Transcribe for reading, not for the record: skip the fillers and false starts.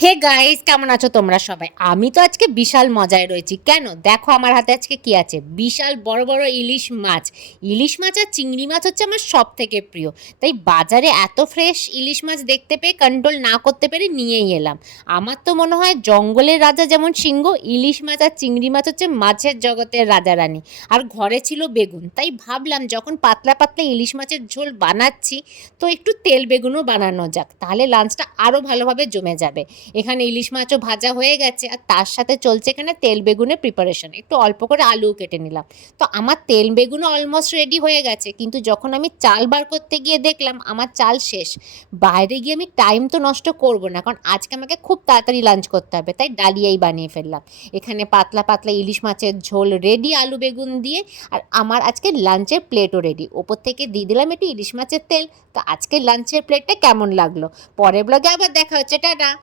Hey guys, কেমন আছো তোমরা সবাই? আমি তো আজকে বিশাল মজায় রয়েছি। কেন? দেখো আমার হাতে আজকে কি আছে। বিশাল বড় বড় ইলিশ মাছ। ইলিশ মাছ আর চিংড়ি মাছ হচ্ছে আমার সব থেকে প্রিয়। তাই বাজারে এত ফ্রেশ ইলিশ মাছ দেখতে পেয়ে কন্ট্রোল না করতে পেরে নিয়েই এলাম। আমার তো মনে হয় জঙ্গলের রাজা যেমন সিংহ, ইলিশ মাছ আর চিংড়ি মাছ হচ্ছে মাছের জগতের রাজা রানী। আর ঘরে ছিল বেগুন, তাই ভাবলাম যখন পাতলা পাতলা ইলিশ মাছের ঝোল বানাচ্ছি, তো একটু তেল বেগুনও বানানো যাক, তাহলে লাঞ্চটা আরও ভালোভাবে জমে যাবে। এখানে ইলিশ মাছও ভাজা হয়ে গেছে আর তার সাথে চলছে এখানে তেল বেগুনের প্রিপারেশন। একটু অল্প করে আলুও কেটে নিলাম। তো আমার তেল বেগুনও অলমোস্ট রেডি হয়ে গেছে, কিন্তু যখন আমি চাল বার করতে গিয়ে দেখলাম আমার চাল শেষ। বাইরে গিয়ে আমি টাইম তো নষ্ট করব না, কারণ আজকে আমাকে খুব তাড়াতাড়ি লাঞ্চ করতে হবে, তাই ডালিয়াই বানিয়ে ফেললাম। এখানে পাতলা পাতলা ইলিশ মাছের ঝোল রেডি আলু বেগুন দিয়ে। আর আমার আজকে লাঞ্চের প্লেটও রেডি, ওপর থেকে দিয়ে দিলাম একটু ইলিশ মাছের তেল। তো আজকে লাঞ্চের প্লেটটা কেমন লাগলো? পরের ব্লগে আবার দেখা হচ্ছে, টাটা।